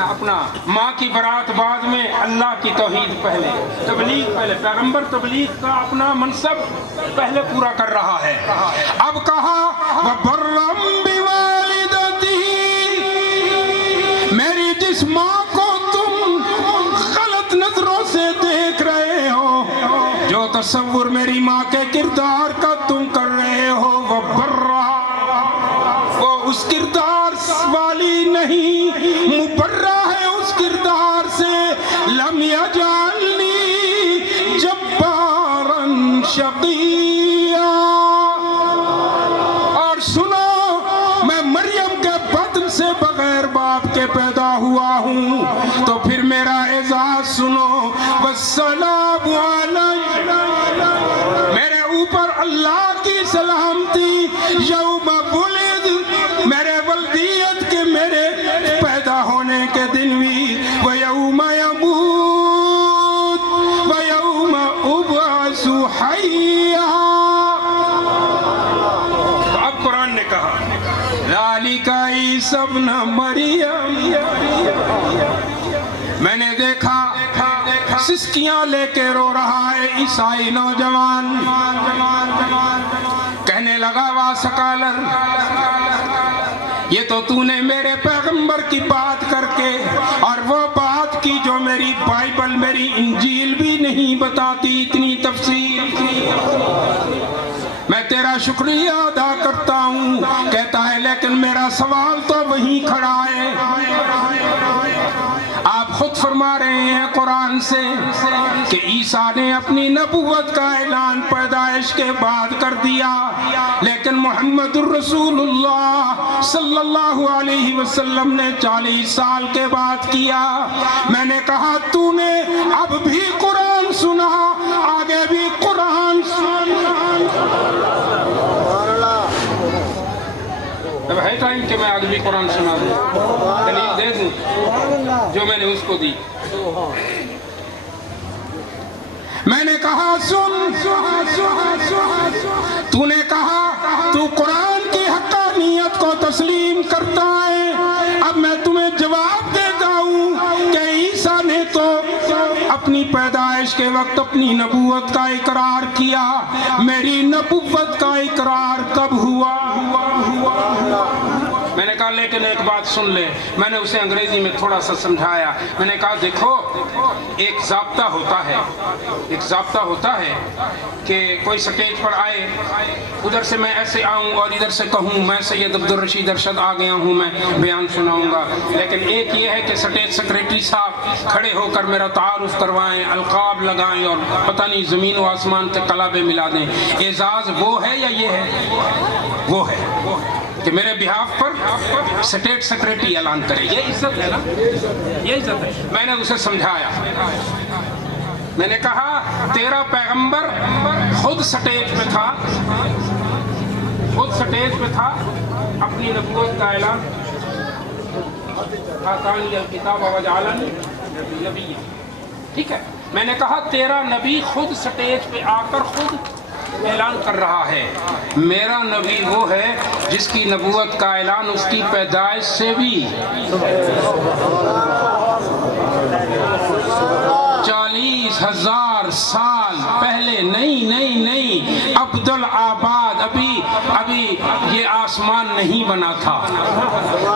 اپنا ماں کی برات بعد میں، اللہ کی توحید پہلے، تبلیغ پہلے، پیغمبر تبلیغ کا اپنا منصب پہلے پورا کر رہا ہے۔ اب کہا وَبَرًّا بِوَالِدَتِهِ، میری جس ماں کو تم غلط نظروں سے دیکھ رہے ہو، جو تصور میری ماں کے کردار کا تم کر رہے ہو، وَبَرًّا، وہ اس کردار والی نہیں، مبرہ ہے اس کردار سے، لم یجعلنی جبارا شقیا۔ اور سنو، میں مریم کے بطن سے بغیر باپ کے پیدا ہوا ہوں، تو پھر میرا اعزاز سنو، والسلام علی، میرے اوپر اللہ کی سلامتی، یوم ولد، میرے ولدیت کے، میرے پیدا ہونے کے دن بھی، وَيَوْمَ يَمُوتُ وَيَوْمَ أُبْعَثُ حَيًّا۔ تو اب قرآن نے کہا ذَلِكَ عِیسیٰ ابْنُ مَرْیَم، میں نے دیکھا سسکیاں لے کے رو رہا ہے عیسائی نوجوان، کہنے لگا وا سکالر، یہ تو نے میرے پیغمبر کی بات کر کے، اور وہ بات کی جو میری بائبل، میری انجیل بھی نہیں بتاتی، اتنی تفصیل کی۔ میں تیرا شکریہ ادا کرتا ہوں، کہتا ہے لیکن میرا سوال تو وہیں کھڑا ہے۔ آپ خود فرما رہے ہیں قرآن سے کہ عیسیٰ نے اپنی نبوت کا اعلان پیدائش کے بعد کر دیا، لیکن محمد الرسول اللہ صلی اللہ علیہ وسلم نے 40 سال کے بعد کیا۔ میں نے کہا تو نے اب بھی قرآن سنا، آگے بھی قرآن سنا۔ اب ہے ٹائم کہ میں آگے بھی قرآن سنا دوں، دلیل دے دوں جو میں نے اس کو دی۔ میں نے کہا سن، تو نے کہا تو قرآن کی حقانیت کو تسلیم کرتا ہے، اب میں تمہیں جواب دیتا ہوں کہ عیسیٰ نے تو اپنی پیدائش کے وقت اپنی نبوت کا اقرار کیا، میری نبوت کا اقرار کب ہوا؟ میں نے کہا لیکن ایک بات سن لے. میں نے اسے انگریزی میں تھوڑا سا سمجھایا. میں نے کہا دیکھو ایک ضابطہ ہوتا ہے کہ کوئی سٹیج پر آئے, ادھر سے میں ایسے آؤں اور ادھر سے کہوں میں سید عبدالرشید ارشد آ گیا ہوں, میں بیان سناؤں گا. لیکن ایک یہ ہے کہ سٹیج سیکریٹری صاحب کھڑے ہو کر میرا تعارف کروائیں, القاب لگائیں اور پتہ نہیں زمین و آسمان کے قلابے ملا دیں. اعزاز وہ ہے یا یہ ہے؟ وہ ہے کہ میرے بہاف پر سٹیٹ سیکریٹری اعلان کرے. یہ عزت ہے نا, یہ عزت ہے. میں نے اسے سمجھایا. میں نے کہا تیرا پیغمبر خود سٹیج پہ تھا, اپنی نبوت کا اعلان. الکتاب وجعلنی نبیا. ٹھیک ہے. میں نے کہا تیرا نبی خود سٹیج پہ آ کر خود اعلان کر رہا ہے. میرا نبی وہ ہے جس کی نبوت کا اعلان اس کی پیدائش سے بھی 40,000 سال پہلے نہیں عبدالآباد ابھی یہ آسمان نہیں بنا تھا.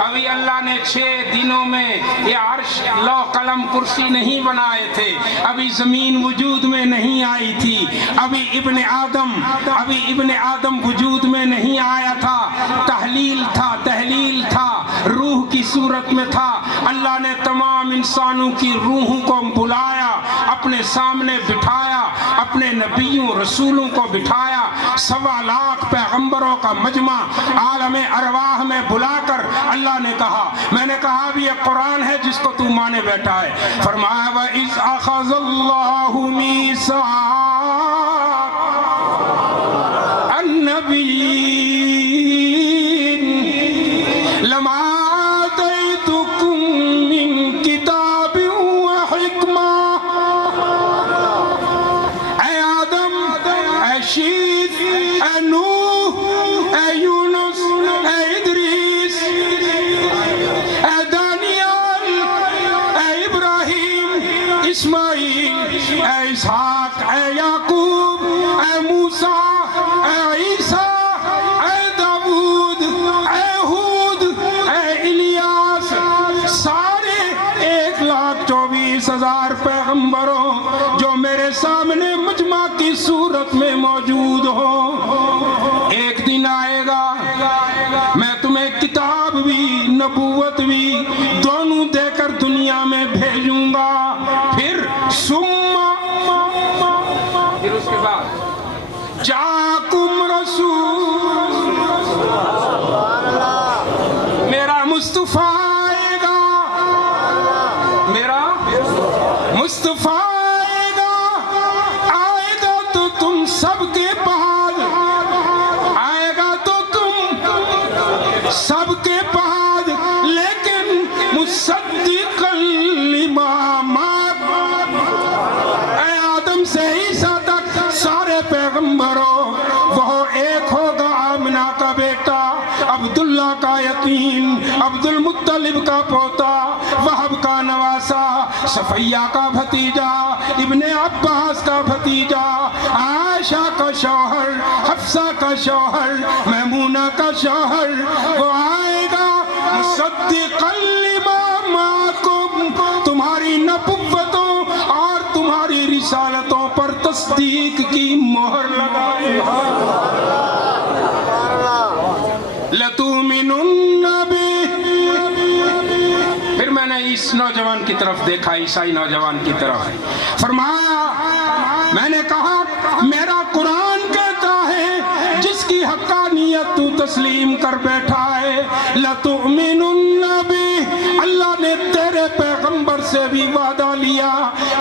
ابھی اللہ نے 6 دنوں میں یہ عرش لوح قلم کرسی نہیں بنائے تھے. ابھی زمین وجود میں نہیں آئی تھی. ابھی ابن آدم وجود میں نہیں آیا تھا. تحلیل تھا, روح کی صورت میں تھا. اللہ نے تمام انسانوں کی روحوں کو بلایا, اپنے سامنے بٹھایا, اپنے نبیوں رسولوں کو بٹھایا. 1.25 لاکھ پیغمبروں کا مجمع عالم ارواح میں بلا کر اللہ نے کہا. میں نے کہا اب یہ قرآن ہے جس کو تو مانے بیٹھا ہے. فرمایا وَإِذْ أَخَذَ اللَّهُ مِيثَاقَ النَّبِيِّينَ لَمَا آتَيْتُكُم مِّن كِتَابٍ وَحِكْمَةٍ. اے آدم, اے شیت, اے نوح, اے یونس, اے ادریس, اے دانیال, اے ابراہیم, اسماعیل, اے اسحاق, اے یعقوب, اے موسیٰ, اے عیسیٰ, اے داؤد, اے ہود, اے الیاس, سارے 1,24,000 پیغمبروں جو میرے سامنے مجمع کی صورت میں موجود ہو. ایک دن آئے گا میں تمہیں کتاب بھی نبوت بھی دونوں دے کر دنیا میں بھیجوں گا. پھر اس کے بعد جاکم رسول, میرا مصطفیٰ آئے گا, میرا مصطفیٰ آئے گا تو تم سب کے پاس آئے گا, تو تم سب کے پاس, لیکن مصدقا لما معک. اے آدم سے عیسیٰ تک سارے پیغمبروں وہ ایک ہوگا. آمنہ کا بیٹا, عبداللہ کا یتیم, عبد المطلب کا پوتا, وہب کا نواسا, صفیہ کا بھتیجا, ابن عباس کا بھتیجا, عائشہ کا شوہر, حفصہ کا شوہر, میمونہ کا شوہر, وہ آئے گا مصدقا لما معکم. تمہاری نبوتوں اور تمہاری رسالتوں پر تصدیق کی مہر لگائے. لَتُؤْمِنُنَّ بِهِ. پھر میں نے اس نوجوان کی طرف دیکھا, عیسائی نوجوان کی طرف. فرمایا میں نے کہا میرا قرآن کہتا ہے جس کی حقانیت تو تسلیم کر بیٹھا ہے. لَتُؤْمِنُنَّ بِهِ. اللہ نے تیرے پیغمبر سے بھی وعدہ لیا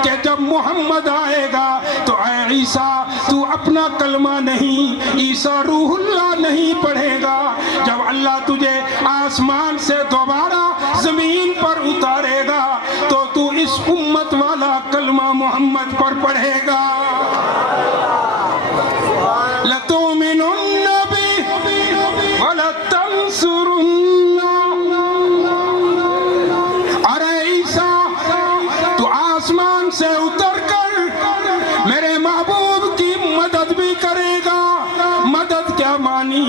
کہ جب محمد آئے گا تو اے عیسیٰ تو اپنا کلمہ نہیں, عیسیٰ روح اللہ نہیں پڑھے گا. جب اللہ تجھے آسمان سے دوبارہ زمین پر اتارے گا تو تو اس امت والا کلمہ محمد پر پڑھے گا. لَتُؤْمِنُنَّ بِهِ وَلَتَنْصُرُنَّ. ارے عیسیٰ تو آسمان سے اتر کر میرے محبوب کی مدد بھی کرے گا. مدد کیا مانی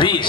20।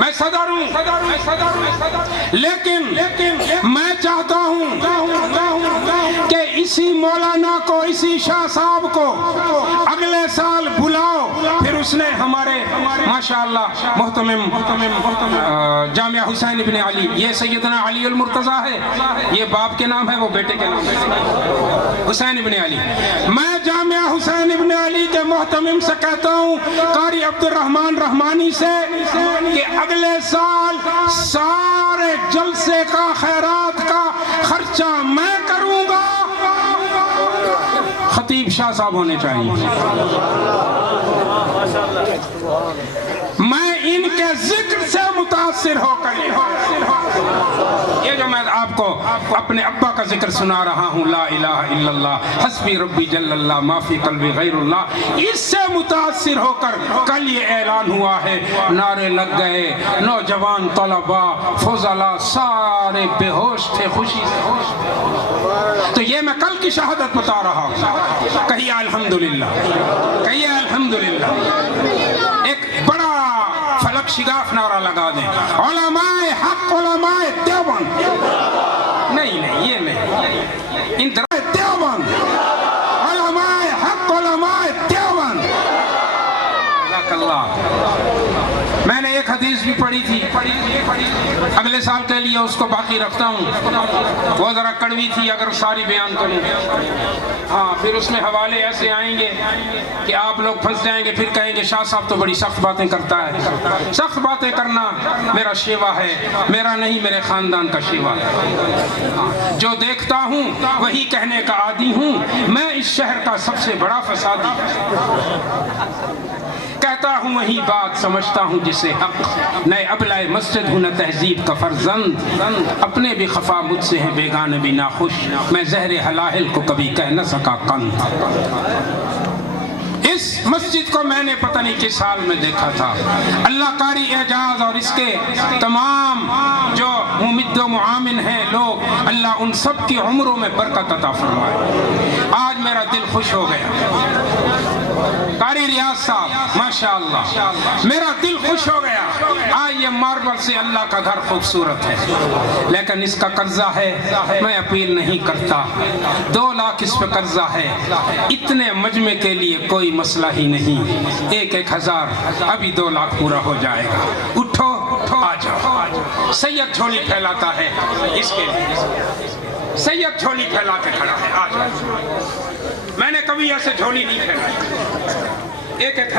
میں صدر ہوں، لیکن میں چاہتا ہوں کہ اسی مولانا کو، اسی شاہ صاحب کو اگلے سال بلاؤ. پھر اس نے ہمارے ماشاءاللہ محتمم جامعہ حسین ابن علی، یہ سیدنا علی المرتضیٰ ہے، یہ باپ کے نام ہے، وہ بیٹے کے نام ہے حسین ابن علی. میں جامعہ حسین ابن علی کے محتمم سے کہتا ہوں، قاری عبد الرحمن رحمانی سے، کہ اگلے سال سارے جلسے کا، خیرات کا خرچہ میں کروں گا. خطیب شاہ صاحب ہونے چاہیے. میں ان کے ذکر سے متاثر ہو کر یہ جو میں آپ کو اپنے ابا کا ذکر سنا رہا ہوں، لا الہ الا اللہ حسبی ربی جل اللہ ما فی قلبی غیر اللہ، اس سے متاثر ہو کر کل یہ اعلان ہوا ہے، نعرے لگ گئے، نوجوان طلباء فضلاء سارے بے ہوش تھے، خوشی سے ہوش. تو یہ میں کل کی شہادت بتا رہا ہوں. کہیے الحمدللہ، کہیے الحمدللہ. ایک بڑا فلک شگاف نعرہ لگا دیں، علماء حق، علماء دیوبند. نہیں یہ نہیں، ان دیوبند، علماء حق، علماء دیوبند. جزاک اللہ. میں نے ایک حدیث بھی پڑھی تھی، اگلے سال کے لیے اس کو باقی رکھتا ہوں، وہ ذرا کڑوی تھی، اگر ساری بیان کروں. ہاں پھر اس میں حوالے ایسے آئیں گے کہ آپ لوگ پھنس جائیں گے، پھر کہیں گے شاہ صاحب تو بڑی سخت باتیں کرتا ہے. سخت باتیں کرنا میرا شیوا ہے، میرا نہیں، میرے خاندان کا شیوا ہے. جو دیکھتا ہوں وہی کہنے کا عادی ہوں. میں اس شہر کا سب سے بڑا فسادی کہتا ہوں وہی بات سمجھتا ہوں جسے حق. نئے ابلائے مسجد ہوں نہ تہذیب کا فرزند، اپنے بھی خفا مجھ سے ہیں بیگانے بھی ناخوش. میں زہر حلاحل کو کبھی کہہ نہ سکا قند. اس مسجد کو میں نے پتہ نہیں کس حال میں دیکھا تھا. اللہ قاری اعجاز اور اس کے تمام جو ممد و معامن ہیں لوگ، اللہ ان سب کی عمروں میں برکت عطا فرمائے. آج میرا دل خوش ہو گیا. قاری ریاض صاحب ماشاءاللہ، میرا دل خوش ہو گیا. آج یہ ماربل سے اللہ کا گھر خوبصورت ہے، لیکن اس کا قرضہ ہے. میں اپیل نہیں کرتا، 2 لاکھ اس پہ قرضہ ہے. اتنے مجمع کے لیے کوئی مسئلہ ہی نہیں. 1,000 ابھی 2 لاکھ پورا ہو جائے گا. اٹھو آ جاؤ. سید جھولی پھیلاتا ہے، اس کے لیے سید جھولی پھیلا کے کھڑا ہے. آ جاؤ. میں نے کبھی ایسے جھولی نہیں پھیلائی. 1,000